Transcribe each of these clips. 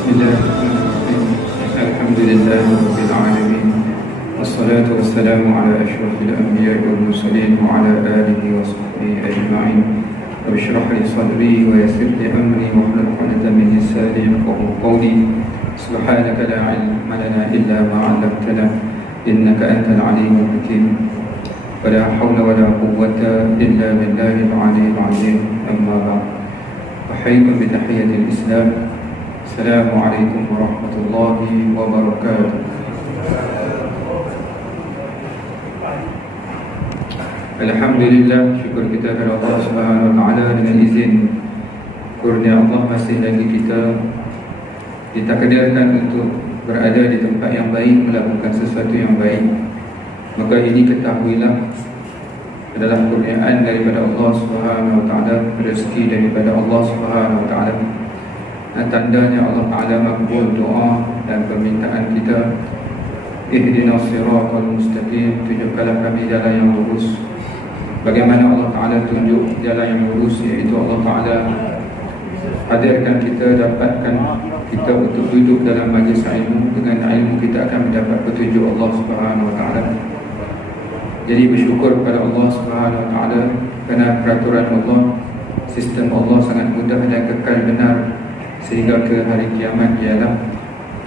Bismillahirrahmanirrahim. Alhamdulillahirabbil alamin. Wassalatu wassalamu ala asyrafil anbiya'i wal mursalin wa ala alihi wa sahbihi ajma'in. Rabbi shrah li sadri wa yassir li amri wa hlul 'uqdatam min lisani yafqahu qawli. Subhanaka la 'ilma lana illa ma 'allamtana innaka antal 'alimul hakim. Wala hawla wala quwwata illa billahil 'aliyyil 'azim. Amma ba'd. Ahyikum bi tahiyyatil Islam. Assalamualaikum warahmatullahi wabarakatuh. Alhamdulillah, syukur kita kepada Allah Subhanahu wa taala dengan izin kurnia Allah masih lagi kita ditakdirkan untuk berada di tempat yang baik, melakukan sesuatu yang baik. Maka ini ketahuilah adalah kurniaan daripada Allah Subhanahu wa taala, rezeki daripada Allah Subhanahu wa taala. Dan tandanya Allah Ta'ala makbul doa dan permintaan kita. Ihdinas siratal mustaqim, tunjukkanlah kami jalan yang lurus. Bagaimana Allah Ta'ala tunjuk jalan yang lurus, iaitu Allah Ta'ala hadirkan kita, dapatkan kita untuk duduk dalam majlis ilmu. Dengan ilmu kita akan mendapat petunjuk Allah Subhanahu wa taala. Jadi bersyukur kepada Allah Subhanahu wa taala kerana peraturan Allah, sistem Allah sangat mudah dan kekal benar sehingga ke hari kiamat ialah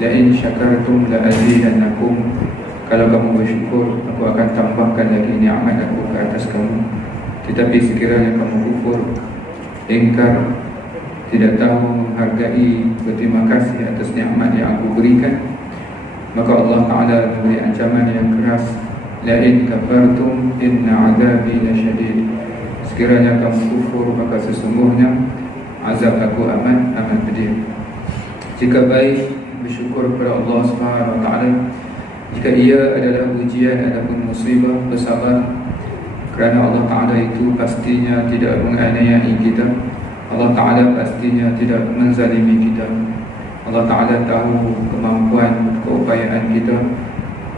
la in syakartum la azidannakum. Kalau kamu bersyukur, aku akan tambahkan lagi nikmat aku ke atas kamu. Tetapi sekiranya kamu kufur, ingkar, tidak tahu menghargai, berterima kasih atas nikmat yang aku berikan, maka Allah Ta'ala memberi ancaman yang keras. La in kafartum inna azabi lasyadid. Sekiranya kamu kufur, maka sesungguhnya azab aku amat pedih. Jika baik, bersyukur kepada Allah Subhanahu wa taala. Jika ia adalah ujian ataupun musibah, bersabar, kerana Allah Ta'ala itu pastinya tidak menganiayai kita. Allah Ta'ala pastinya tidak menzalimi kita. Allah Ta'ala tahu kemampuan, keupayaan kita.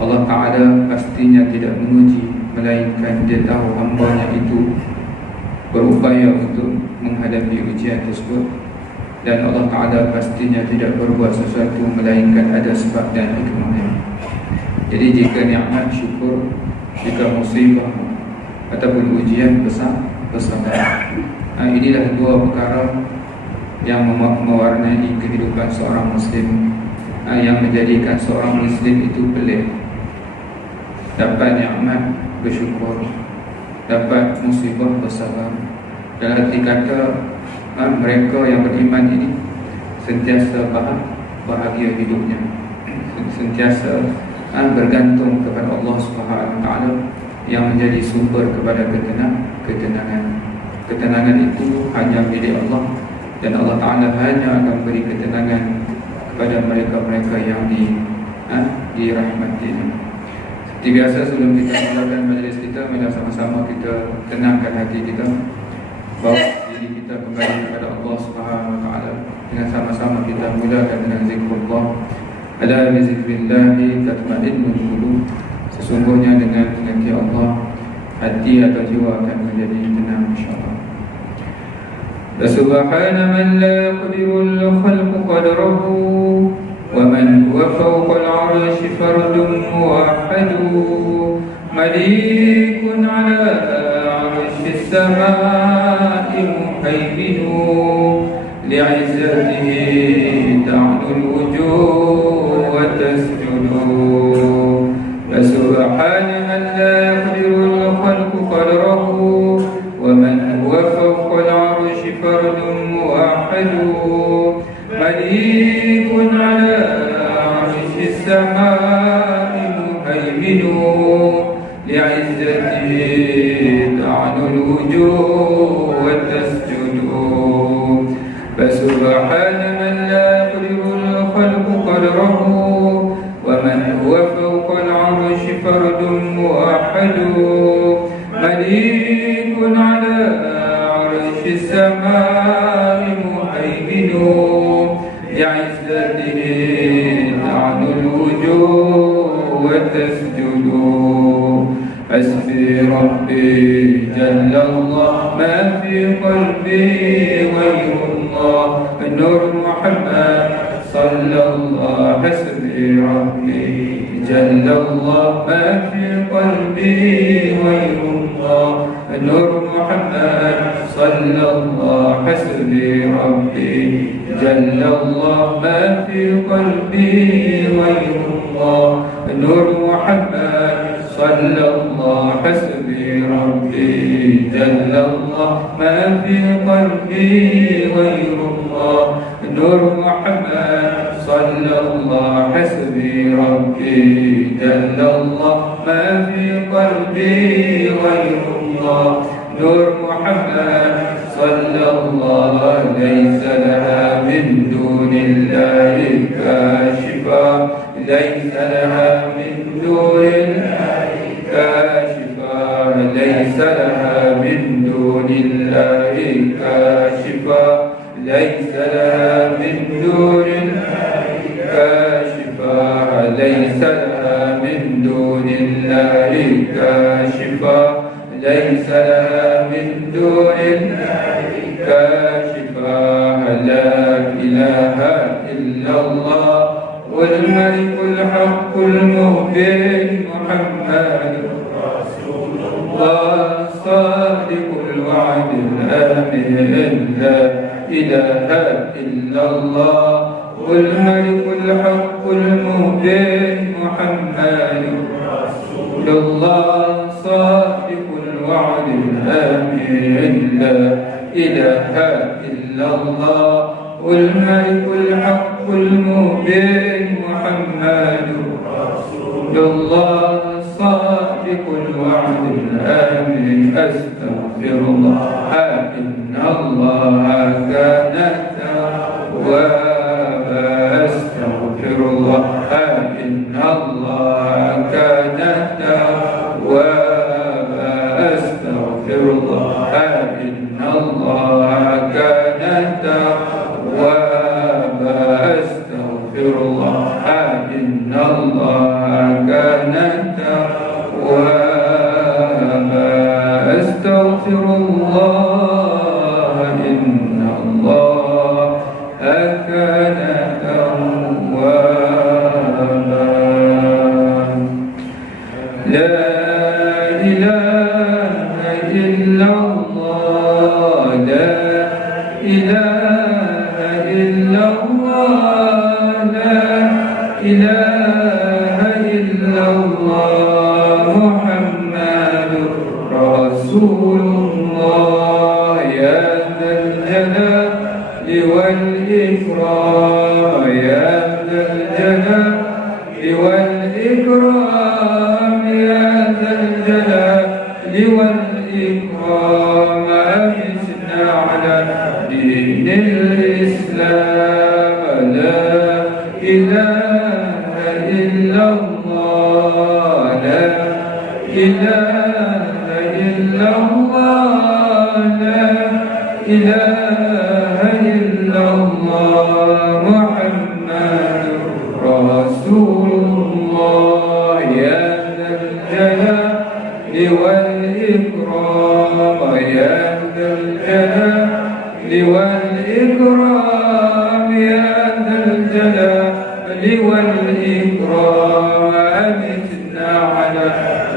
Allah Ta'ala pastinya tidak menguji, melainkan Dia tahu hamba-Nya itu berupaya untuk menghadapi ujian tersebut. Dan Allah Ta'ala pastinya tidak berbuat sesuatu melainkan ada sebab dan hikmahnya. Jadi jika nikmat, syukur. Jika musibah ataupun ujian, bersabar. Inilah dua perkara yang mewarnai kehidupan seorang Muslim, yang menjadikan seorang Muslim itu pelik. Dapat nikmat, bersyukur. Dapat musibah, bersabar. Dalam arti kata, mereka yang beriman ini sentiasa bahagia hidupnya, sentiasa bergantung kepada Allah Subhanahu wa taala yang menjadi sumber kepada ketenangan. Ketenangan itu hanya milik Allah, dan Allah Ta'ala hanya akan beri ketenangan kepada mereka-mereka yang dirahmatinya. Seperti biasa, sebelum kita mulakan majlis kita, mari sama-sama kita tenangkan hati kita, bawa diri kita kembali kepada Allah Subhanahu wa taala. Dengan sama-sama kita mulakan dengan zikrullah. Ala bi zikrillahi tatma'innul qulub. Sesungguhnya dengan mengingat Allah, hati atau jiwa akan menjadi tenang, insya-Allah. Subhana man la yaqdirul khalqu qadrahu wa man huwa fawqa al-'arsyi fardun muwahhadu malikun 'ala 'arshis samaa'i muhaiminu li'izzatihi ta'nul wujuh wa tasjudu. Subhana man la yaqdirul khalqu qadrahu wa man huwa fawqa al-'arsyi fardun muwahhadu malikun 'ala 'arshis samaa'i muhaiminu li'izzatihi ta'nul wujuh wa tasjudu. Subhana man la yaqdirul khalqu qadrahu wa man huwa fawqa al-'arsyi fardun muwahhadu malikun 'ala 'arshis samaa'i muhaiminu li'izzatihi ta'nul wujuh wa tasjudu. Hasbi Rabbi Jalla Allah, ma fi qalbi ghayrullah. Nur Muhammad صلى الله حسبي ربي جل الله ما في قلبي غير الله نور محمد صلى الله حسبي ربي جل الله ما في قلبي غير الله نور محمد صلى الله حسبي ربي جل الله ما في قلبي غير الله نور محمد صلى الله حسبي ربي جل الله ما في قلبي غير الله نور محمد صلى الله ليس لها من دون الله كاشفا ليس لها من دون الله كاشفا ليس لها من دون الله كاشفا ليس لها من دون الله كاشفا ليس لها من دون الله كاشفا ليس لها من دون الله كاشفا لا إله إلا الله والملك الحق المبين محمد رسول الله صادق الوعد الآمن لا إله إلا الله والملك الحق المبين محمد رسول الله صادق الوعد الآمن لا إله إلا الله والملك الحق المبين محمد رسول الله صادق الوعد الآمن أستغفر الله إن الله كان توابا أستغفر الله إن الله كان توابا أستغفر الله إن الله كان توابا أستغفر الله إن الله كان توابا أستغفر الله إن الله كان توابا لا إله إلا الله لا إله إلا الله لا إله إلا الله محمد رسول الله يا ذا الجلال والإكرام يا ذا الجلال والإكرام يا ذا الجلال والإكرام أمسنا على دين الإسلام لا إله إلا الله لا إله إلا الله لا إله إلا الله محمد رسول الله يا ذا الجلال والإكرام يا ذا الجلال والإكرام يا ذا الجلال والإكرام أمتنا على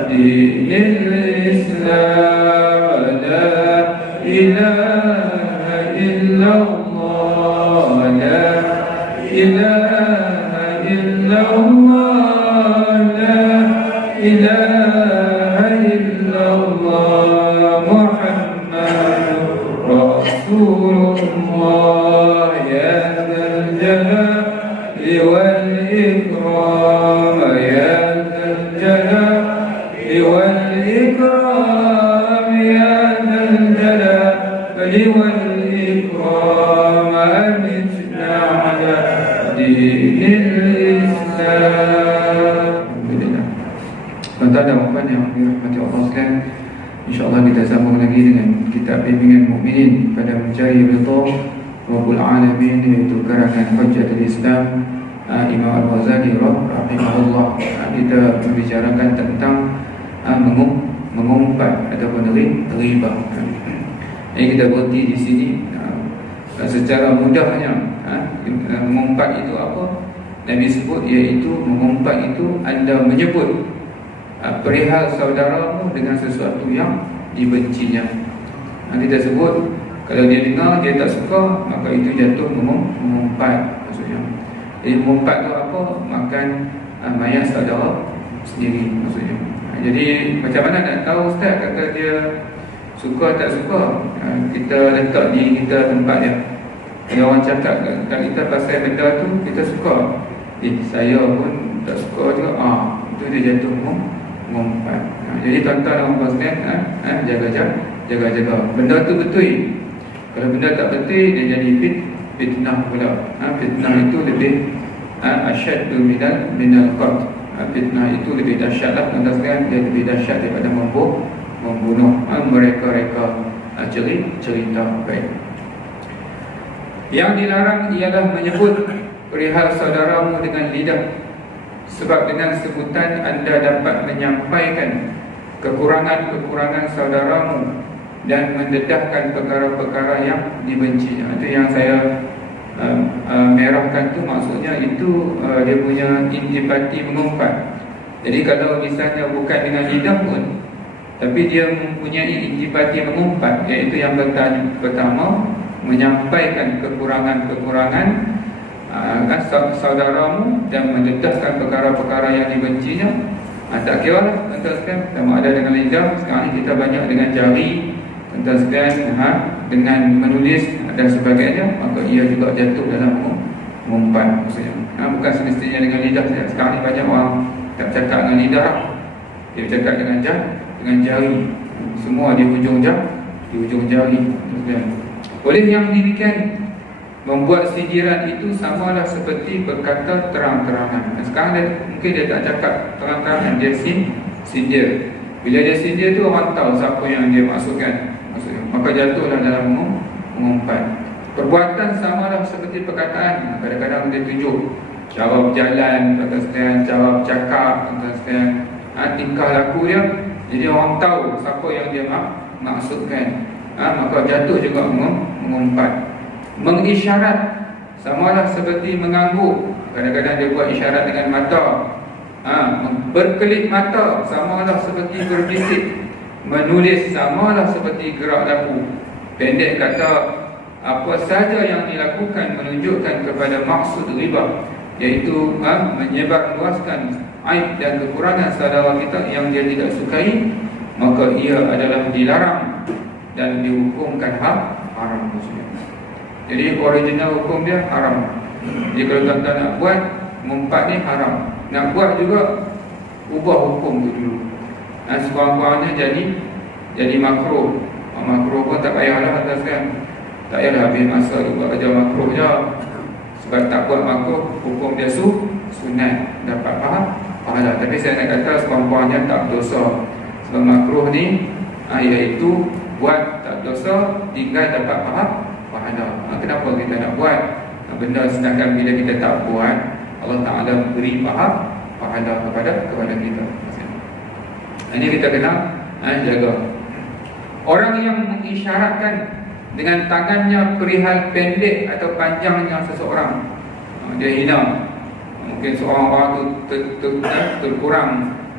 دين الإسلام لا إله إلا الله لا إله إلا الله لا إله إلا الله محمد رسول الله يا ذا الجلال والإكرام يا ذا الجلال والإكرام يا ذا الجلال والإكرام أمتنا على دين الإسلام. Tuan-tuan dan puan yang dirahmati Allah sekalian, InsyaAllah kita sambung lagi dengan kitab bimbingan mukminin pada mencari ridha Rabbul Alamin, iaitu karangan Hujjatul Islam Imam Al-Ghazali rahimahullah. Kita membicarakan tentang mengumpat ataupun riba. Jadi kita berhenti di sini. Secara mudahnya Mengumpat itu apa? Nabi sebut iaitu mengumpat itu anda menyebut perihal saudaramu dengan sesuatu yang dibencinya. Nanti kita sebut, kalau dia dengar dia tak suka, maka itu jatuh mengumpat maksudnya. Jadi mengumpat itu apa? Makan mayat saudara sendiri maksudnya. Jadi macam mana nak tahu Ustaz kata dia suka tak suka? Kita letak diri kita tempat dia. Kalau orang cakap kat kita pasal benda tu, kita suka. Saya pun tak suka juga. Itu dia jatuh mengumpat. Jadi tuan-tuan dan puan sekalian, jaga-jaga. Benda tu betul. Kalau benda tak betul, dia jadi fitnah pula. Fitnah itu lebih asyaddu minal qatl. Fitnah itu lebih dahsyat lah, tuan-tuan sekalian. Dia lebih dahsyat daripada membunuh. Mereka cerita baik. Yang dilarang ialah menyebut perihal saudaramu dengan lidah, sebab dengan sebutan anda dapat menyampaikan kekurangan-kekurangan saudaramu dan mendedahkan perkara-perkara yang dibenci. Itu yang saya merahkan tu, maksudnya itu dia punya intipati mengumpat. Jadi kalau misalnya bukan dengan lidah pun, tapi dia mempunyai intipati mengumpat, iaitu yang pertama menyampaikan kekurangan-kekurangan saudaramu dan mendedahkan perkara-perkara yang dibencinya. Tak kira lah tuan-tuan sekalian, sama ada dengan lidah. Sekarang ni kita banyak dengan jari, tuan-tuan sekalian, dengan menulis dan sebagainya, maka ia juga jatuh dalam mengumpat maksudnya. Bukan semestinya dengan lidah saja. Sekarang ni banyak orang tak cakap dengan lidah, dia bercakap dengan jari. Semua di hujung jari. Oleh yang demikian, membuat sindiran itu samalah seperti berkata terang-terangan. Sekarang mungkin dia tak cakap terang-terangan, dia sindir. Bila dia sindir tu, orang tahu siapa yang dia maksudkan. Maka jatuhlah dalam mengumpat. Perbuatan samalah seperti perkataan. Kadang-kadang dia tunjuk cara berjalan, cara bercakap, tingkah laku dia. Jadi orang tahu siapa yang dia maksudkan. Maka jatuh juga mengumpat. Mengisyarat samalah seperti mengangguk. Kadang-kadang dia buat isyarat dengan mata. Berkelip mata samalah seperti berbisik. Menulis samalah seperti gerak laku. Pendek kata, apa saja yang dilakukan menunjukkan kepada maksud riba, iaitu menyebarluaskan aib dan kekurangan saudara kita yang dia tidak sukai, maka ia adalah dilarang dan dihukumkan haram. Jadi original hukum dia haram. Jadi kalau tuan-tuan nak buat, mengumpat ni haram. Nak buat juga, ubah hukum tu dulu. Sekurang-kurangnya jadi makruh. Makruh pun tak payahlah atas kan. Tak payahlah habis masa tu buat kerja makruh je. Sebab tak buat makruh, hukum dia sunat. Dapat pahala. Tapi saya nak kata sekurang-kurangnya tak dosa. Sebab makruh ni iaitu buat tak dosa, tinggal dapat pahala. Kenapa kita nak buat benda sedangkan bila kita tak buat, Allah Ta'ala beri pahala kepada kita. Ini kita kena jaga. Orang yang mengisyaratkan dengan tangannya perihal pendek atau panjangnya seseorang, dia hina. Mungkin seorang orang tu terkurang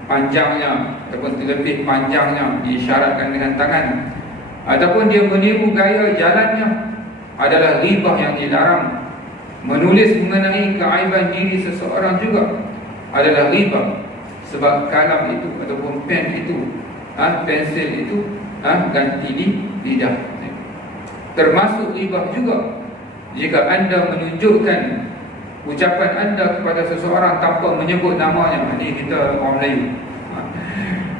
panjangnya ataupun terlebih panjangnya, diisyaratkan dengan tangan. Ataupun dia meniru gaya jalannya, adalah ghibah yang dilarang. Menulis mengenai keaiban diri seseorang juga adalah ghibah. Sebab kalam itu ataupun pen itu, pensil itu ganti di lidah. Termasuk ghibah juga jika anda menunjukkan ucapan anda kepada seseorang tanpa menyebut namanya. Ini kita orang Melayu,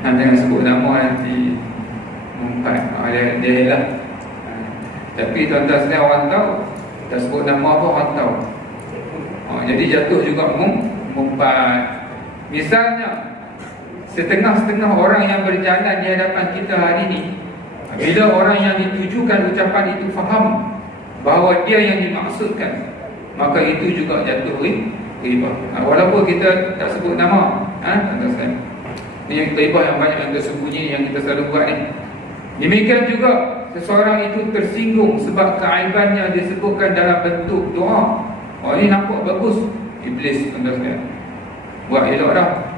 jangan sebut nama nanti mengumpat. Dia lah. Tapi tuan-tuan sekalian, orang tahu, tak sebut nama apa, orang tahu. Jadi jatuh juga mengumpat. Misalnya, setengah-setengah orang yang berjalan di hadapan kita hari ini, bila orang yang ditujukan ucapan itu faham bahawa dia yang dimaksudkan, maka itu juga jatuh ghibah. Walaupun kita tak sebut nama, tuan-tuan sekalian. Ini ghibah yang banyak yang tersembunyi, yang kita selalu buat ni. Demikian juga seseorang itu tersinggung sebab keaibannya disebutkan dalam bentuk doa, Oh ni nampak bagus, iblis tuan-tuan, buat elok dah.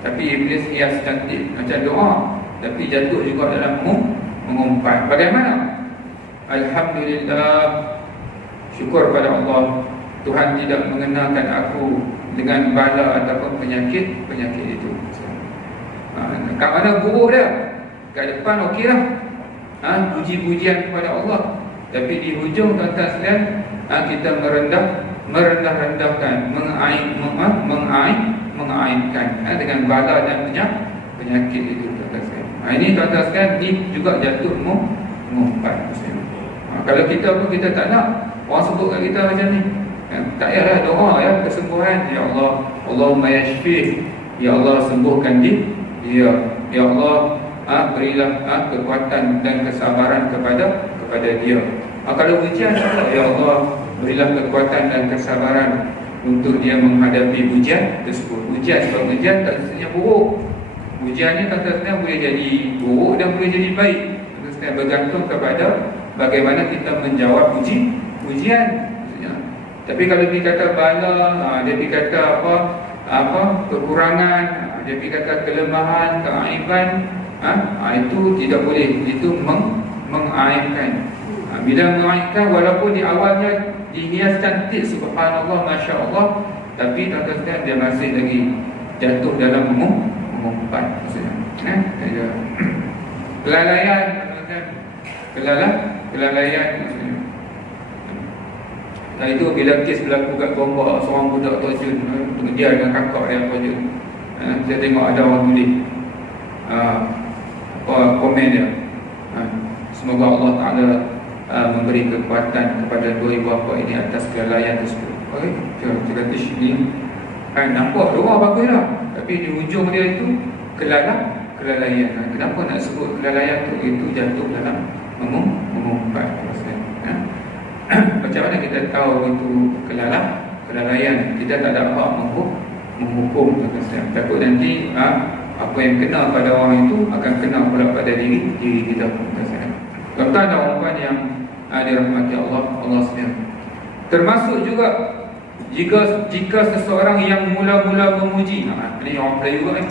Tapi iblis hias cantik macam doa, tapi jatuh juga dalam mengumpat. Bagaimana? Alhamdulillah, syukur pada Allah, Tuhan tidak mengenakan aku dengan bala ataupun penyakit itu. Kat mana buruk dia? Kat depan okey lah, puji-pujian kepada Allah. Tapi di hujung tuan-tuan sekalian, kita merendah-rendahkan, mengaibkan dengan bala dan penyakit itu tuan-tuan sekalian. Ini tuan-tuan sekalian, ni juga jatuh mengumpat. Kalau kita pun kita tak nak orang sebut kat kita macam ni, tak payahlah doa kesembuhan. Ya Allah, Allahumma yashfi, ya Allah sembuhkan dia. Ya Allah, berilah kekuatan dan kesabaran kepada dia. Kalau ujian, ya Allah berilah kekuatan dan kesabaran untuk dia menghadapi ujian tersebut. Ujian, sebab ujian tak sebenarnya buruk. Ujian ni kata-kata boleh jadi buruk dan boleh jadi baik. Kata-kata bergantung kepada bagaimana kita menjawab ujian. Tapi kalau dia kata bala, dia kata kekurangan, dia kata kelemahan, keaiban, itu tidak boleh. Itu mengaibkan. Bila mengaibkan, walaupun di awalnya dihias cantik, subhanallah, masya Allah, tapi tuan-tuan dia masih lagi jatuh dalam mengumpat. Kelalaian, kelalaian maksudnya. Dan itu bila kes berlaku kat Gombak, seorang budak terjun mengejar dengan kakak dia terjun. Saya tengok ada orang tulis komen dia, semoga Allah Ta'ala memberi kekuatan kepada dua ibu bapa ini atas kelalaian tersebut. Okey, kita kata ni nampak doa bagus lah, tapi di hujung dia itu kelalaian. Kenapa nak sebut kelalaian tu? Itu jatuh dalam mengumpat. Macam mana kita tahu itu kelalaian? Kita tak ada hak menghukum. Takut nanti apa yang kena pada orang itu akan kena pula pada diri kita. Tuan-tuan dan puan yang dirahmati Allah sekalian, termasuk juga jika seseorang yang mula-mula memuji, ini orang Melayu juga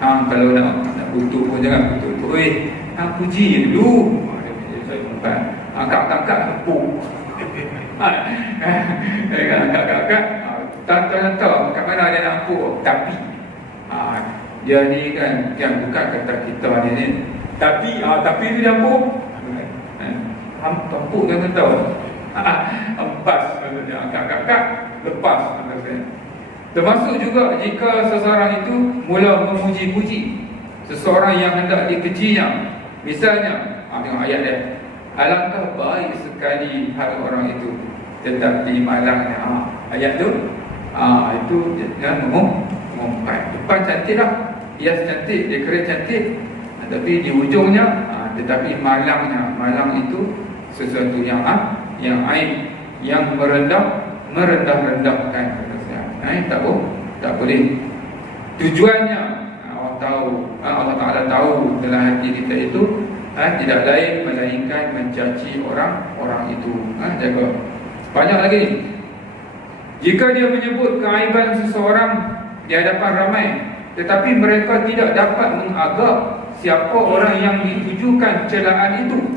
kalau nak butuh pun jangan butuh. Puji dulu. Angkat-angkat tepuk. Angkat-angkat. Tuan-tuan tahu kat mana dia nak tepuk? Tapi dia ni kan bukan kata kita ni. Tapi itu dia tepuk. Tepuk tuan-tuan tahu. Lepas maksudnya angkat-angkat, lepas. Termasuk juga jika seseorang itu mula memuji-puji seseorang yang hendak dikejinya. Misalnya, tengok ayat dia, alangkah baik sekali hal orang itu, tetapi malangnya. Ayat tu itu mengumpat. Depan cantik lah, hias cantik, dekorasi cantik, tapi di hujungnya tetapi malangnya. Malang itu sesuatu yang aib, yang merendah-rendahkan. Tak boleh. Tujuannya Allah Ta'ala tahu dalam hati kita itu tidak lain melainkan mencaci orang itu. Jaga. Banyak lagi. Jika dia menyebut keaiban seseorang di hadapan ramai, tetapi mereka tidak dapat mengagak siapa orang yang ditujukan celaan itu,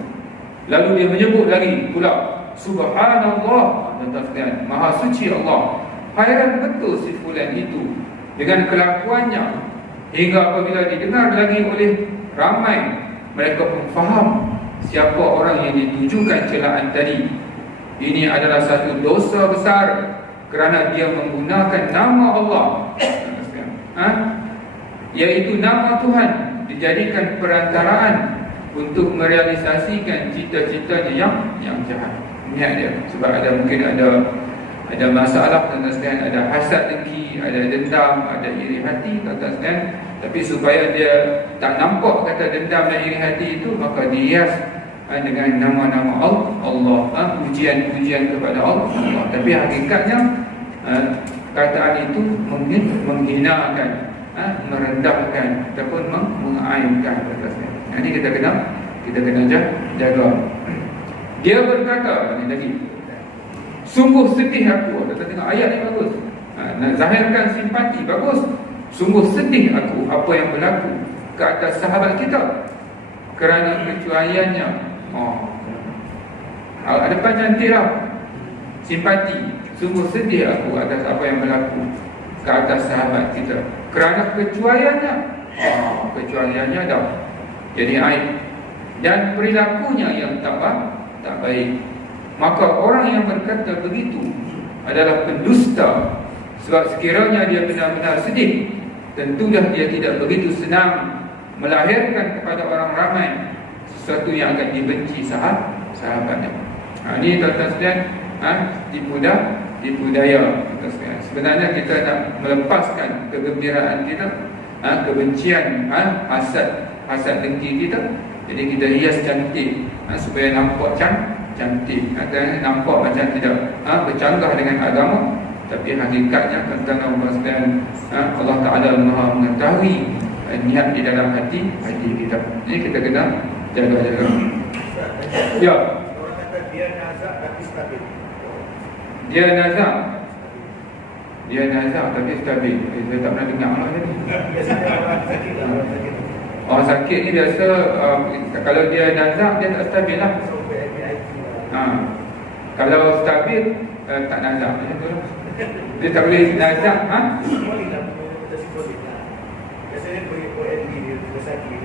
lalu dia menyebut lagi pula, subhanallah, dan maha suci Allah, hairan betul si fulan itu dengan kelakuannya, hingga apabila didengar lagi oleh ramai, mereka pun faham siapa orang yang ditujukan celaan tadi. Ini adalah satu dosa besar kerana dia menggunakan nama Allah, iaitu nama Tuhan, dijadikan perantaraan untuk merealisasikan cita-citanya yang jahat. Niat dia, sebab mungkin ada masalah, tuan-tuan, ada hasad dengki, ada dendam, ada iri hati, tuan-tuan. Tapi supaya dia tak nampak kata dendam dan iri hati itu, maka dihias dengan nama-nama Allah, pujian-pujian kepada Allah. Tapi hakikatnya kataan itu menghinakan, merendahkan ataupun mengaibkan. Ini kita kena jaga. Dia berkata, ini lagi, sungguh sedih aku. Kita tengok ayat ni bagus. Nak zahirkan simpati, bagus. Sungguh sedih aku apa yang berlaku ke atas sahabat kita kerana kecuaiannya. Depan cantik lah. Simpati. Sungguh sedih aku atas apa yang berlaku ke atas sahabat kita kerana kecuaiannya. Kecuaiannya dah jadi aib dan perilakunya yang tak baik. Maka orang yang berkata begitu adalah pendusta. Sebab sekiranya dia benar-benar sedih, tentu dah dia tidak begitu senang melahirkan kepada orang ramai sesuatu yang akan dibenci sahabatnya. Ini tuan-tuan sekalian, tipu daya. Sebenarnya kita nak melepaskan kegembiraan kita, kebencian, hasad dengki kita. Jadi kita hias cantik, supaya nampak cantik, nampak macam tidak bercanggah dengan agama. Tapi hakikatnya tuan-tuan dan sekalian, Allah Ta'ala Maha mengetahui niat di dalam hati kita. Ini kita kena jaga-jaga. Ya. Orang kata dia nazak tapi stabil. Dia nazak tapi stabil. Saya tak pernah dengar lah tadi. Biasanya orang sakit lah. Orang sakit ni biasa kalau dia nazak dia tak stabil lah. Kalau stabil tak nazak macam tu lah. Dia tak boleh nazak. Simbolik lah, simbolik lah. Biasanya OND dia sakit.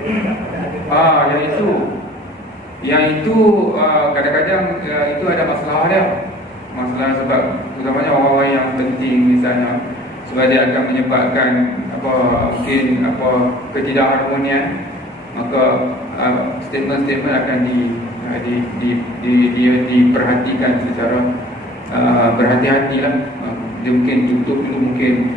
Yang itu kadang-kadang itu ada masalah dia. Masalah sebab utamanya orang-orang yang penting misalnya, sebab dia akan menyebabkan mungkin ketidakharmonian, maka statement-statement akan diperhatikan secara berhati-hatilah. Dia mungkin tutup dulu, mungkin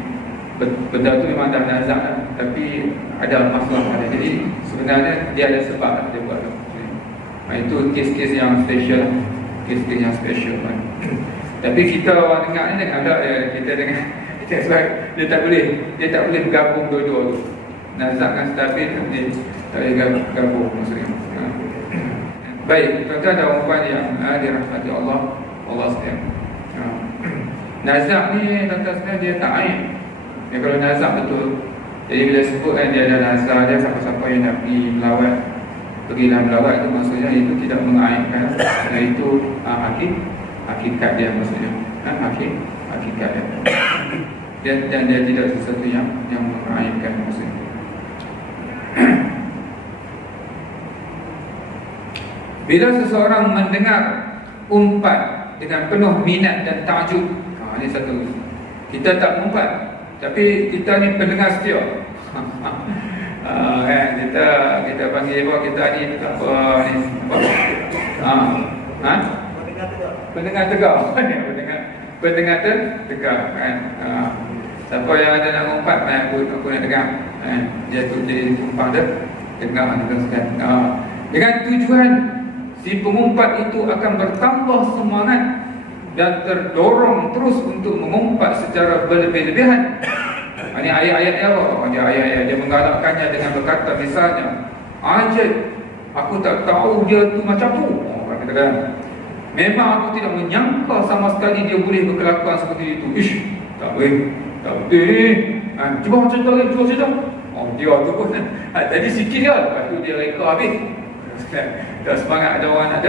benda tu memang dah nazak lah, tapi ada masalah. Jadi sebenarnya dia ada sebab dia buat tu. Itu kes-kes yang special. Kes-kes yang special kan. Tapi kita orang dengar ni ada kita dengar sebab dia tak boleh bergabung dua-dua tu. Nazak dan stabil dia tak boleh gabung maksudnya. Baik, tuan-tuan dan puan yang dirahmati Allah sekalian. Nazak ni tuan-tuan sekalian dia tak aib. Kalau nazak betul. Jadi bila sebutkan dia ada nazak, dia siapa-siapa yang nak pergilah melawat itu maksudnya itu tidak mengaibkan. Itu hakikat dia maksudnya. Hakikat dia. Dan dia tidak sesuatu yang mengaibkan maksudnya. Bila seseorang mendengar umpan dengan penuh minat dan takjub, ini satu. Kita tak umpan, tapi kita ni pendengar setia. Kita panggil kita ni apa ni? Pendengar tegak. Pendengar tegak kan. Siapa yang ada nak umpat, aku nak dengar. Dia tu jadi umpan dia dengar kan. Dengan tujuan si pengumpat itu akan bertambah semangat dan terdorong terus untuk mengumpat secara berlebih-lebihan. Ini ayat-ayatnya apa? Dia menggalakkannya dengan berkata misalnya, "Ajat, aku tak tahu dia tu macam tu." Katakan, "Memang aku tidak menyangka sama sekali dia boleh berkelakuan seperti itu." Tak boleh. Cuba cerita lagi, dia tu pun tadi sikit je, lepas tu dia reka habis. Dah semangat ada orang nak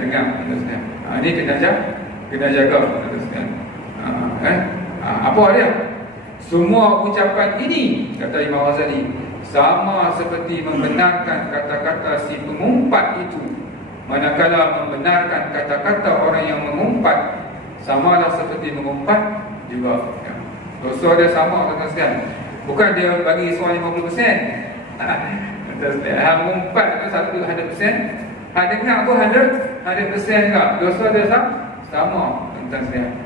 dengar. Ini kena jaga. Apa dia? Semua ucapan ini, kata Imam Ghazali, sama seperti membenarkan kata-kata si pengumpat itu. Manakala membenarkan kata-kata orang yang mengumpat, samalah seperti mengumpat juga. Dosa dia sama, kata sekalian. Bukan dia bagi soal 50%. Mengumpat itu 100%. Dengar pun 100% tak. Dosa dia sama, kata sekalian.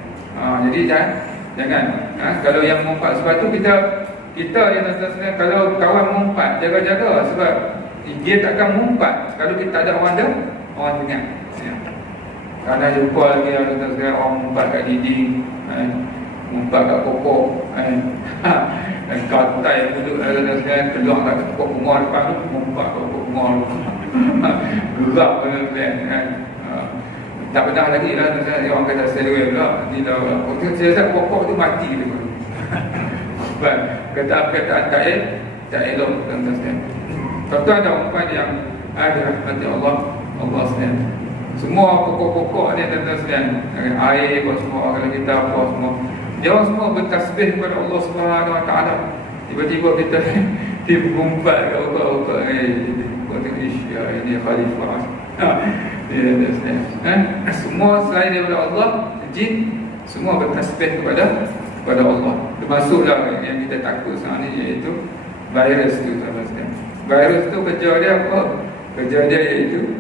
Jadi jangan kalau yang mengumpat. Sebab tu kita yang tuan-tuan, kalau kawan mengumpat, jaga-jaga. Sebab dia takkan mengumpat kalau kita tak ada orang dengar. Kerana jumpa lagi tuan-tuan, orang mengumpat kat dinding, mengumpat kat pokok, dan katai duduk tuan-tuan, keluar kat pokok bunga depan tu, mengumpat kat pokok bunga tu. Gerak tuan-tuan. Tak pernah lagi lah orang kata steroid pula. Nanti dah saya rasa pokok tu mati dulu. Kata-kataan tak elok tuan-tuan sekalian. Tuan-tuan dan puan yang dirahmati Allah sekalian. Semua pokok-pokok ni tuan-tuan sekalian, air apa semua, kalau kita apa semua, dia orang semua bertasbih kepada Allah Subhanahu Wa Taala. Tiba-tiba kita bergumpat kat orang-orang ini khalifah. Semua selain daripada Allah, jin semua bertasbih kepada Allah. Termasuklah yang kita takut sekarang ni, iaitu virus tu. Virus tu kerja dia apa? Kerja dia iaitu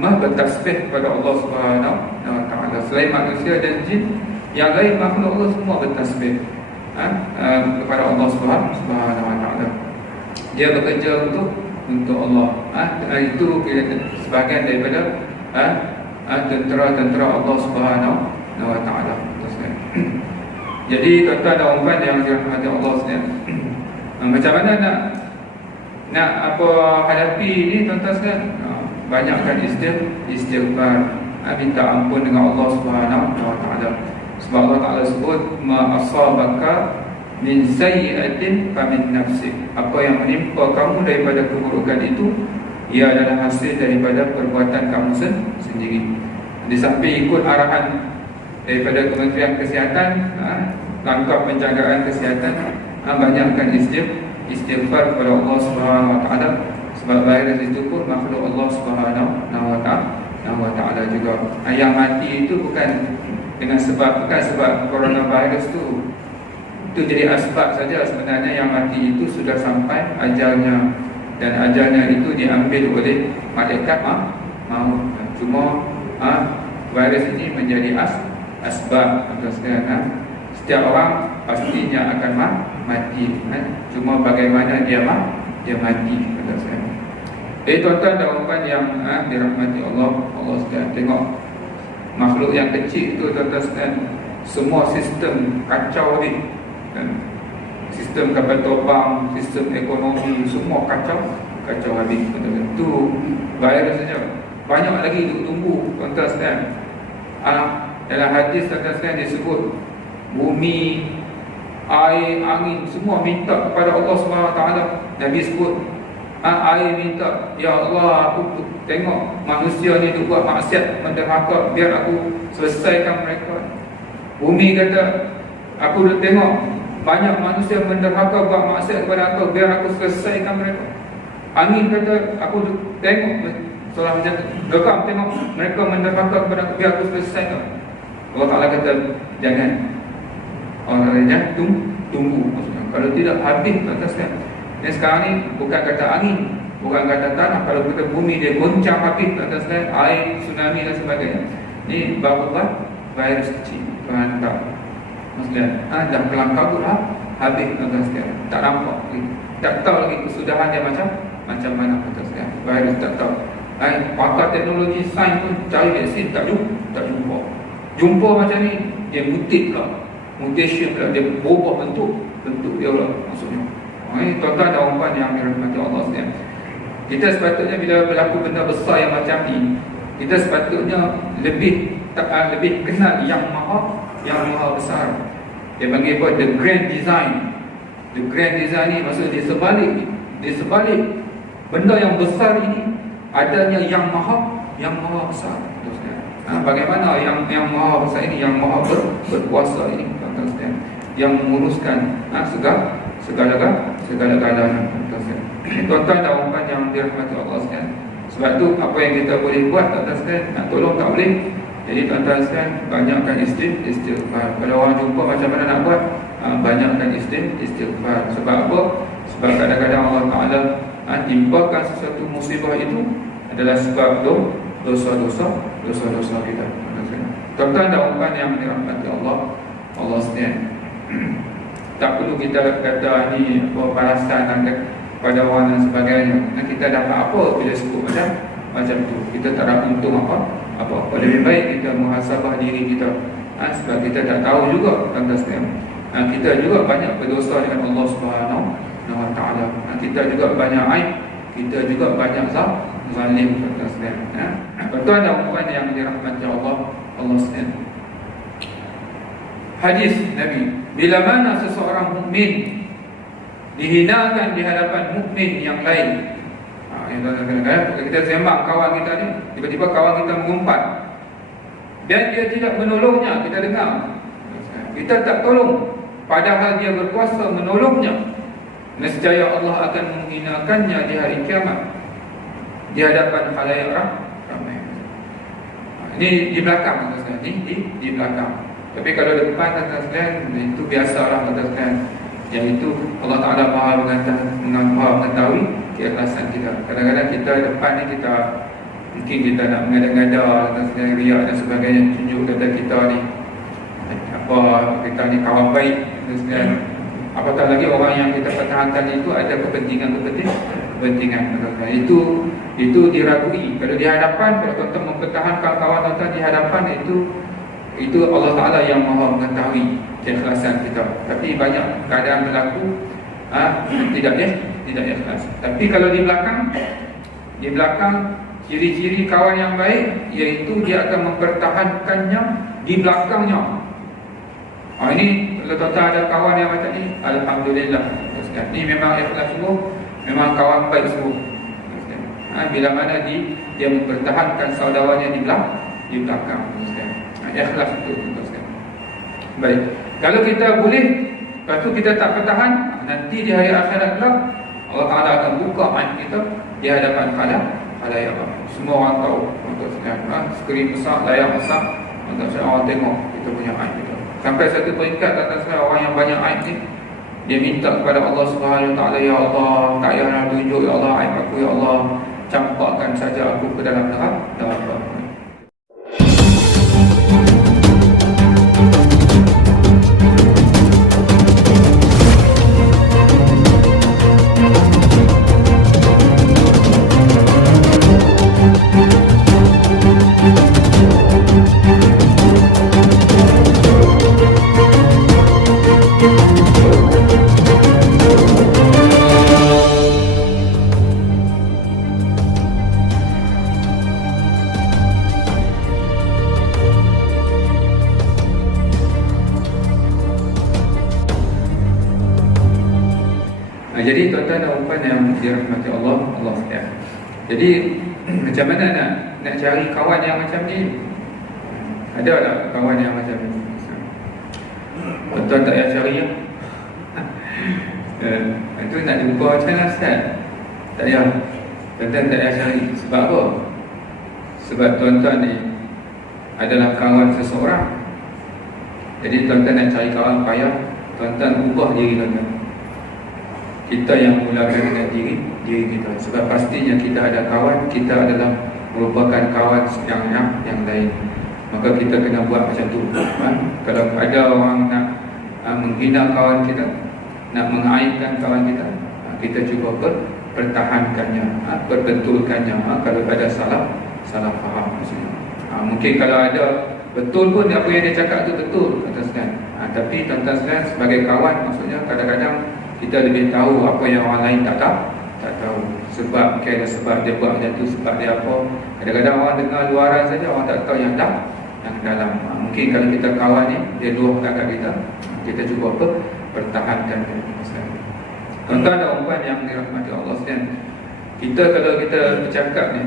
bertasbih kepada Allah Subhanahu Wa Taala. Selain manusia dan jin, yang lain makhluk Allah semua bertasbih kepada Allah Subhanahu Wa Taala. Dia bekerja untuk Allah. Itu sebahagian daripada tentera-tentera Allah Subhanahu Wa Taala. Jadi tuan-tuan dan puan yang dirahmati Allah sekalian, macam mana nak apa hadapi ni tuan-tuan sekalian? Banyakkan istighfar, minta ampun dengan Allah Subhanahu Wa Taala. Sebab Allah Taala sebut ma asabaka min sayyi'atin fa min nafsik. Apa yang menimpa kamu daripada keburukan itu, ia adalah hasil daripada perbuatan kamu sendiri. Di samping ikut arahan daripada Kementerian Kesihatan, langkah penjagaan kesihatan, banyakkan istighfar kepada Allah Subhanahu Wa Taala. Sebab virus itu pun makhluk Allah Subhanahu Wa Taala juga. Yang mati itu bukan sebab coronavirus itu jadi asbab saja. Sebenarnya yang mati itu sudah sampai ajalnya, dan ajalnya itu diambil oleh malaikat maut. Cuma virus ini menjadi asbab. Setiap orang pastinya akan mati. Cuma bagaimana dia mati. Tuan-tuan dan puan yang dirahmati Allah sekalian, tengok makhluk yang kecil itu tuan-tuan sekalian, semua sistem kacau habis. Sistem kapal terbang, sistem ekonomi, semua kacau habis. Itu virus saja. Banyak lagi tunggu tuan-tuan sekalian. Dalam hadis tuan-tuan sekalian disebut bumi, air, angin semua minta kepada Allah Subhanahu Wa Taala. Nabi sebut air minta, ya Allah, aku tengok manusia ni buat maksiat, menderhaka, biar aku selesaikan mereka. Bumi kata, aku tengok banyak manusia menderhaka, buat maksiat kepada aku, biar aku selesaikan mereka. Angin kata, aku tengok setelah macam tu, rekam tengok mereka menderhaka kepada aku, biar aku selesaikan. Allah Ta'ala kata, jangan. Allah Ta'ala jangan tunggu. Kalau tidak, habis tuan-tuan. Dan sekarang ni bukan kata angin, bukan kata tanah. Kalau kita bumi dia goncang habis tuan-tuan, air, tsunami dan sebagainya. Ni barulah virus kecil. Tuan tak, maksudnya dah pelang kabut habis tuan-tuan sekalian. Tak nampak lagi, tak tahu lagi kesudahan dia macam mana tuan-tuan sekalian. Virus tak tahu. Pakar teknologi sains pun cari vaksin tak jumpa. Jumpa macam ni, dia mutate pula, mutation pula, dia berubah bentuk dia pula maksudnya. Tuan-tuan dan puan yang dirahmati Allah sekalian, kita sepatutnya bila berlaku benda besar yang macam ni, kita sepatutnya lebih kenal yang maha besar. Dia panggil apa? The grand design. The grand design ni maksudnya di sebalik benda yang besar ini adanya yang maha besar. Bagaimana yang maha besar ini, yang maha berkuasa ini, tuan-tuan sekalian, yang menguruskan segala-galanya. Tuan-tuan dan puan yang dirahmati Allah sekalian, sebab tu apa yang kita boleh buat tuan-tuan sekalian, nak tolong tak boleh. Jadi tuan-tuan sekalian, banyakkan istighfar. Kalau orang jumpa macam mana nak buat, banyakkan istighfar. Sebab apa? Sebab kadang-kadang Allah Ta'ala timpakan sesuatu musibah itu adalah sebab dosa-dosa kita. Tuan-tuan dan puan yang dirahmati Allah sekalian, tak perlu kita kata ni balasan pada orang dan sebagainya. Kita dapat apa bila sebut macam tu? Kita tak dapat untung apa-apa. Lebih baik kita muhasabah diri kita, sebab kita tak tahu juga tuan-tuan sekalian. Kita juga banyak berdosa dengan Allah Subhanahu Wa Taala. Kita juga banyak aib, kita juga banyak zalim kata sekalian. Betul ada ungkapan yang dirahmati Allah sekalian. Hadis Nabi, bila mana seseorang mukmin dihinakan di hadapan mukmin yang lain. Kadang-kadang kita sembang kawan kita ni, tiba-tiba kawan kita mengumpat dan dia tidak menolongnya, kita dengar. Kita tak tolong, padahal dia berkuasa menolongnya. Nescaya Allah akan menghinakannya di hari kiamat di hadapan khalayak ramai. Ini di belakang kata sekalian, di belakang. Tapi kalau depan kata sekalian, itu biasalah kata sekalian. Yang itu Allah Ta'ala maha mengetahui keikhlasan kita. Kadang-kadang kita depan ni kita mungkin kita nak mengada-ngada kata sekalian, riak dan sebagainya, tunjuk kata kita ni apa, kita ni kawan baik kata sekalian. Apatah lagi orang yang kita pertahankan itu ada kepentingan. Itu diragui. Kalau di hadapan, kalau tuan-tuan mempertahankan kawan tuan-tuan di hadapan, itu Allah Ta'ala yang maha mengetahui keikhlasan kita. Tapi banyak keadaan berlaku tidak ikhlas. Tapi kalau di belakang ciri-ciri kawan yang baik, iaitu dia akan mempertahankannya di belakangnya. Ini kalau tuan-tuan ada kawan yang macam ni, alhamdulillah. Ini memang ikhlas sungguh, memang kawan baik sungguh. Bila mana dia mempertahankan saudaranya di belakang. Ikhlas itu. Baik. Kalau kita boleh, lepas tu kita tak pertahan, nanti di hari akhirat lah Allah Ta'ala akan buka aib kita di hadapan khalayak. Semua orang tahu. Skrin besar, layar besar, orang tengok kita punya aib kita. Sampai satu peringkat atas orang yang banyak aib ni, dia minta kepada Allah Subhanahu Wa Ta'ala, ya Allah, tak payah tunjuk ya Allah aib aku, ya Allah, campakkan saja aku ke dalam neraka. Jadi tuan-tuan dan puan yang dirahmati Allah sekalian. Jadi macam mana nak cari kawan yang macam ni? Ada tak kawan yang macam ni? Tuan-tuan tak payah cari ya? Itu nak jumpa macam mana Ustaz? Tak payah. Tuan-tuan tak payah cari. Sebab apa? Sebab tuan-tuan ni adalah kawan seseorang. Jadi tuan-tuan nak cari kawan payah, tuan-tuan ubah diri tuan-tuan. Kita yang mulakan dengan diri kita. Sebab pastinya kita ada kawan, kita adalah merupakan kawan yang lain. Maka kita kena buat macam tu. Kalau ada orang nak menghina kawan kita, nak mengaibkan kawan kita, kita cuba pertahankannya, perbetulkannya. Kalau ada salah faham. Mungkin kalau ada betul pun apa yang dia cakap tu betul, katakan. Tapi tuan-tuan sekalian, sebagai kawan, maksudnya kadang-kadang kita lebih tahu apa yang orang lain tak tahu. Sebab mungkin ada sebab dia buat macam tu, sebab dia apa. Kadang-kadang orang dengar luaran saja, orang tak tahu yang dalam. Mungkin kalau kita kawan ni, dia luahkan kat kita cuba pertahankan. Tuan-tuan dan puan yang dirahmati Allah sekalian, kita kalau kita bercakap ni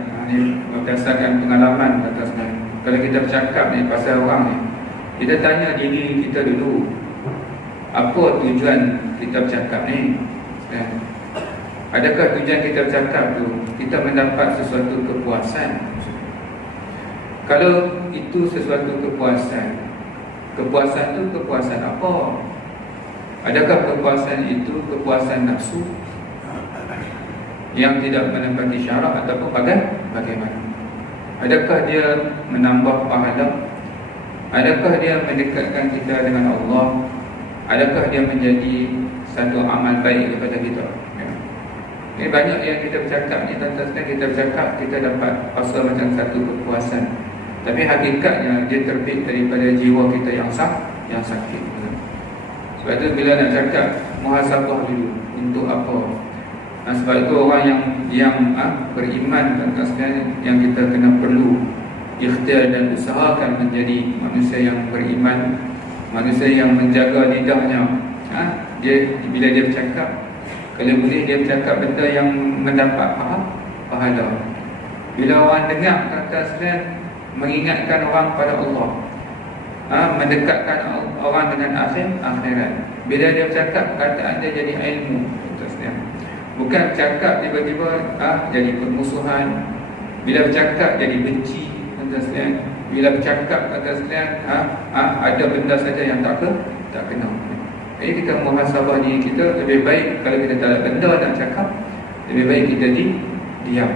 berdasarkan pengalaman kata sebenarnya. Kalau kita bercakap ni pasal orang ni, kita tanya diri kita dulu, apa tujuan kita bercakap ni? Adakah tujuan kita bercakap tu kita mendapat sesuatu kepuasan? Kalau itu sesuatu kepuasan tu kepuasan apa? Adakah kepuasan itu kepuasan nafsu yang tidak menepati syarak ataupun bagaimana? Adakah dia menambah pahala? Adakah dia mendekatkan kita dengan Allah? Adakah dia menjadi satu amal baik kepada kita? Ini banyak yang kita bercakap ni, tuan-tuan, kita bercakap, kita dapat rasa macam satu kepuasan. Tapi hakikatnya dia terbit daripada jiwa kita yang sakit. Sebab itu bila nak cakap, muhasabah dulu. Untuk apa? Sebab itu orang yang beriman, tuan-tuan sekalian, yang kita kena perlu ikhtiar dan usahakan menjadi manusia yang beriman, manusia yang menjaga lidahnya. Dia bila dia bercakap, kalau boleh dia bercakap benda yang mendapat pahala. Bila orang dengar, tuan-tuan sekalian, mengingatkan orang pada Allah, mendekatkan orang dengan akhirat. Bila dia bercakap, perkataan dia jadi ilmu, tuan-tuan sekalian. Bukan bercakap tiba-tiba jadi permusuhan. Bila bercakap jadi benci, tuan-tuan sekalian. Bila bercakap, tuan-tuan sekalian, ada benda saja yang tak kena. Jadi kita muhasabah diri kita. Lebih baik kalau kita tak ada benda nak cakap, lebih baik kita diam.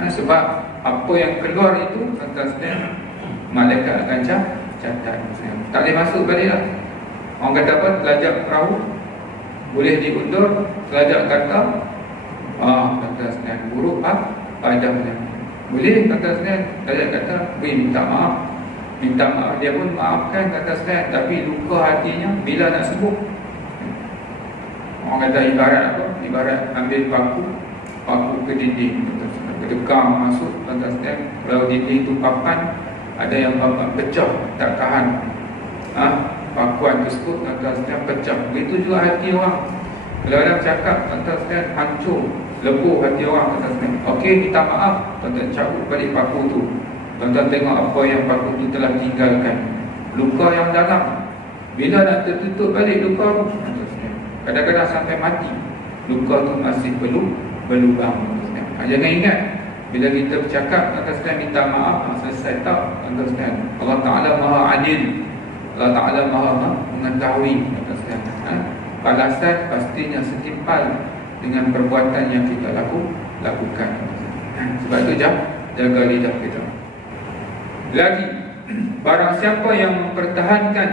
Sebab apa yang keluar itu, tuan-tuan sekalian, malaikat akan catat. Tak boleh masuk balik lah. Orang kata apa? Telajak perahu boleh diundur, telajak kata tuan-tuan sekalian, buruk padamnya. Boleh, tuan-tuan sekalian, telajak kata boleh minta maaf. Minta maaf, dia pun maafkan, tuan-tuan sekalian, tapi luka hatinya bila nak sembuh. Orang kata ibarat apa? Ibarat ambil paku ke dinding, tuan-tuan sekalian, kedekam masuk, tuan-tuan sekalian. Kalau dinding itu papan, ada yang papan pecah, tak tahan pakuan tersebut, tuan-tuan sekalian, pecah. Begitu juga hati orang. Kalau ada bercakap, tuan-tuan sekalian, hancur, lepuh hati orang, tuan-tuan sekalian. Okey, minta maaf, tuan-tuan cabut balik paku tu. Tuan-tuan tengok apa yang paku tu telah tinggalkan, luka yang dalam. Bila nak tertutup balik luka tu, tuan-tuan sekalian, kadang-kadang sampai mati, luka tu masih berlubang, tuan-tuan sekalian. Jangan ingat, bila kita bercakap, tuan-tuan sekalian, minta maaf, selesai. Tak, tuan-tuan sekalian. Allah Ta'ala Maha Adil, Allah Ta'ala Maha mengetahui, tuan-tuan sekalian. Balasan pastinya setimpal dengan perbuatan yang kita lakukan. Sebab itu jaga lidah kita. Lagi, barang siapa yang mempertahankan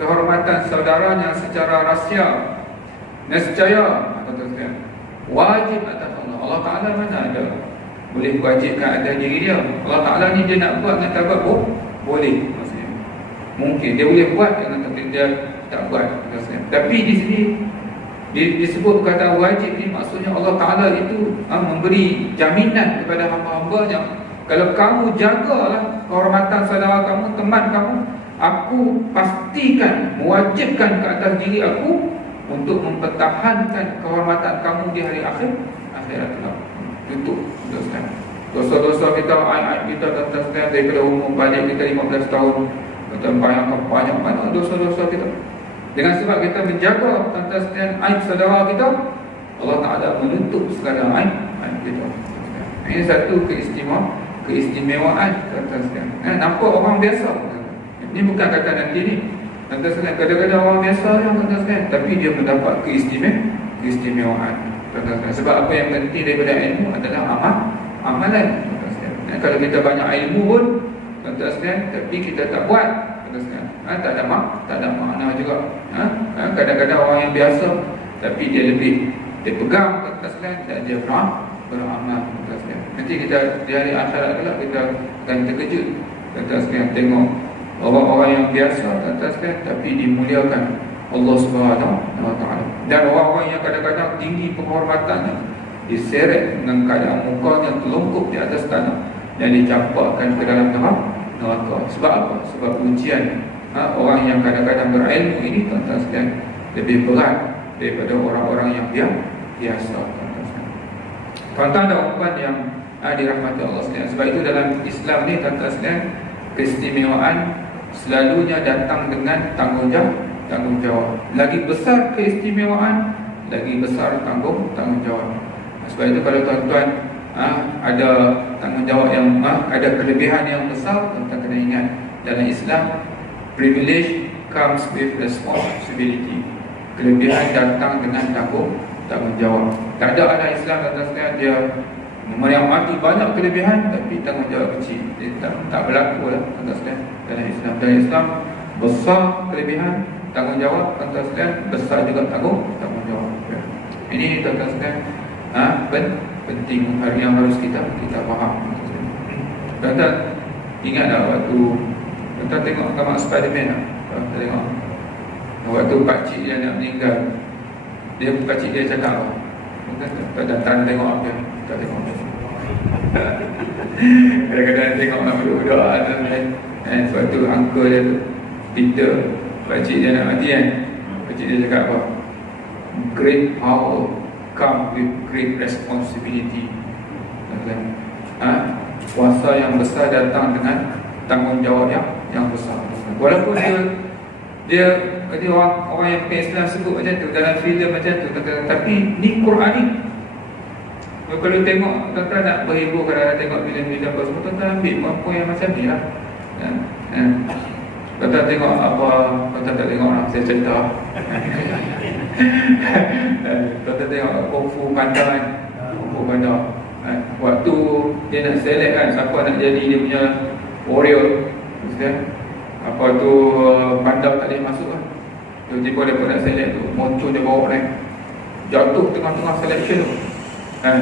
kehormatan saudaranya secara rahsia, nescaya, tuan-tuan sekalian, wajib atas Allah. Allah Ta'ala mana ada boleh wajibkan atas diri dia. Allah Ta'ala ni dia nak buat dengan tabat boleh, maksudnya mungkin dia boleh buat dengan tapi dia tak buat, maksudnya. Tapi di sini disebut kata wajib ni, maksudnya Allah Ta'ala itu memberi jaminan kepada hamba-hambanya. Kalau kamu jagalah kehormatan saudara kamu, teman kamu, aku pastikan, mewajibkan ke atas diri aku untuk mempertahankan kehormatan kamu di hari akhirat kelak. Tutup dosa-dosa kita, aib kita, tuan-tuan sekalian, daripada umur balik kita 15 tahun, kita banyak mana dosa-dosa kita. Dengan sebab kita menjaga, tuan-tuan sekalian, aib saudara kita, Allah Ta'ala menutup segala aib kita. Ini satu keistimewaan, tuan-tuan sekalian. Nampak orang biasa, ini bukan kata nanti ni, tuan-tuan sekalian, kadang-kadang orang biasa yang, tuan-tuan sekalian, tapi dia mendapat keistimewaan, tuan-tuan sekalian. Sebab apa yang penting daripada ilmu adalah amalan, tuan-tuan sekalian. Kalau kita banyak ilmu pun, tuan-tuan sekalian, tapi kita tak buat, tuan-tuan sekalian, tak ada makna juga. Kadang-kadang orang yang biasa, tapi dia pegang, tuan-tuan sekalian, dan dia beramal, tuan-tuan sekalian. Nanti kita di hari akhirat kelak kita akan terkejut, tuan-tuan sekalian, tengok orang-orang yang biasa, tuan-tuan sekalian, tapi dimuliakan Allah Subhanahu wa Ta'ala. Dan orang-orang yang kadang-kadang tinggi penghormatannya, diseret dengan keadaan mukanya telungkup di atas tanah dan dicampakkan ke dalam neraka. Sebab apa? Sebab ujian orang yang kadang-kadang berilmu ini, tuan-tuan sekalian, lebih berat daripada orang-orang yang biasa, tuan-tuan sekalian. Tuan-tuan dan puan yang dirahmati Allah sekalian. Sebab itu dalam Islam ni, tuan-tuan sekalian, keistimewaan selalunya datang dengan tanggungjawab. Lagi besar keistimewaan, lagi besar tanggungjawab. Sebab itu kalau tuan-tuan ada tanggungjawab yang ada kelebihan yang besar, tuan-tuan kena ingat, dalam Islam, privilege comes with responsibility. Kelebihan datang dengan tanggungjawab. Tak ada dalam Islam, tuan-tuan sekalian, dia menikmati banyak kelebihan tapi tanggungjawab kecil. Dia tak berlaku lah, tuan-tuan sekalian, dalam Islam. Dalam Islam, besar kelebihan, tanggungjawab, tuan-tuan sekalian, besar juga tanggungjawab. Ini, tuan-tuan sekalian, penting hari yang harus kita faham. Tuan-tuan ingat tak waktu tuan-tuan tengok gambar Spiderman tak? Tuan-tuan tengok waktu pakcik dia nak meninggal, pakcik dia cakap apa? Tak datang tengok apa, tak tengok apa. Kadang-kadang tengok nak budak-budak ada sebab tu uncle dia tu Peter, pakcik dia nak mati kan. Pakcik dia cakap apa? Great power come with great responsibility. Kuasa yang besar datang dengan tanggungjawab yang besar. Walaupun dia orang yang bukan Islam sebut macam tu, dalam filem macam tu, tapi ni Quran ni. Kalau tengok, tuan-tuan nak berhibur, kalau tengok filem-filem apa semua, tuan-tuan ambil mampu yang macam ni lah. Tuan-tuan tengok apa, tuan-tuan tak tengok lah, saya cerita. Tuan-tuan tengok Kung Fu Panda kan, Kung Fu Panda. Waktu dia nak select kan, siapa nak jadi dia punya warrior, apa tu panda tak boleh masuk kan. Tiba-tiba dia pun nak select tu, muncul dia bawa naik, jatuh tengah-tengah selection tu kan.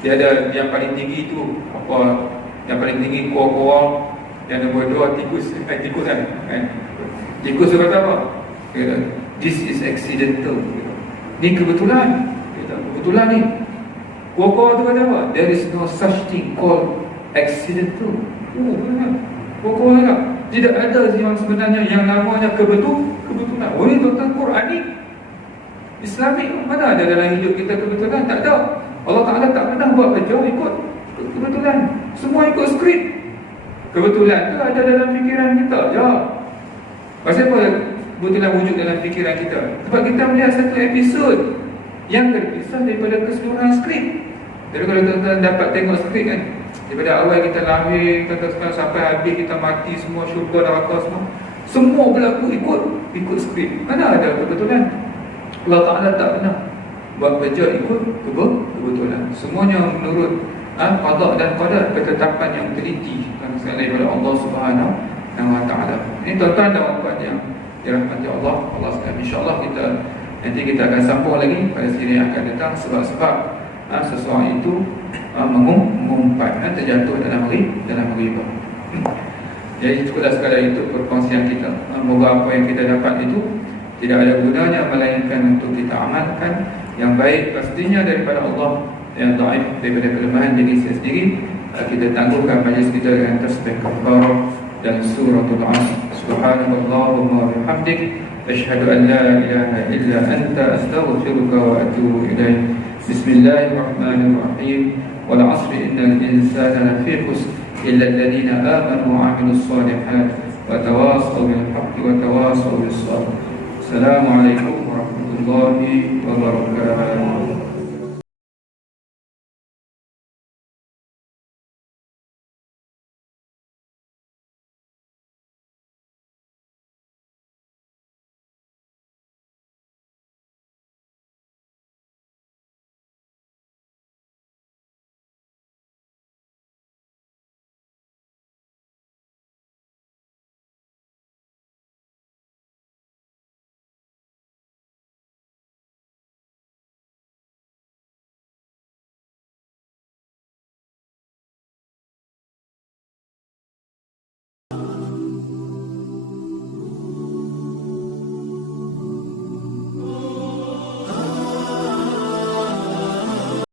Dia ada yang paling tinggi tu, apa yang paling tinggi kuah-kuah. Yang nombor 2 tikus kan. Tikus tu kata apa? Dia kata, this is accidental. Ni kebetulan. Kebetulan ni. Kuah-kuah tu kata apa? There is no such thing called accidental. Kuah-kuah kata, tidak ada yang sebenarnya yang namanya kebetulan. Ini tuan-tuan Quran ni Islamik. Mana ada dalam hidup kita kebetulan? Tak ada. Allah Ta'ala tak pernah buat kerja ikut kebetulan. Semua ikut skrip. Kebetulan tu ada dalam fikiran kita. Ya. Pasal apa kebetulan wujud dalam fikiran kita? Sebab kita melihat satu episod yang terpisah daripada keseluruhan skrip. Jadi kalau tuan-tuan dapat tengok skrip kan, daripada awal kita lahir, tuan-tuan sampai habis kita mati, semua syurga neraka semua berlaku ikut skrip. Mana ada kebetulan? Allah Ta'ala tak pernah buat kerja ikut kebetulan. Semuanya menurut qada dan qadar, ketetapan yang teliti daripada Allah Subhanahu wa Ta'ala. Ini tuan-tuan dan puan yang dirahmati Allah sekalian. InsyaAllah nanti kita akan sambung lagi pada siri yang akan datang. Sebab-sebab seseorang itu mengumpat, terjatuh dalam riba. Jadi cukuplah sekadar itu perkongsian kita. Moga apa yang kita dapat itu tidak ada gunanya melainkan untuk kita amalkan. Yang baik pastinya daripada Allah, yang dhaif daripada kelemahan diri saya sendiri. Kita tangguhkan majlis kita dengan tasbih kafarah dan suratul Asr. Subhanallahumma wa bihamdik, asyhadu an la ilaha illa anta, astaghfiruka wa atubu ilaik. Bismillahirrahmanirrahim. Wal 'asri innal insana lafi khusr illa alladhina amanu wa 'amilus shalihat wa tawassaw bil haqqi wa tawassaw bis sabr. Assalamualaikum warahmatullahi wabarakatuh.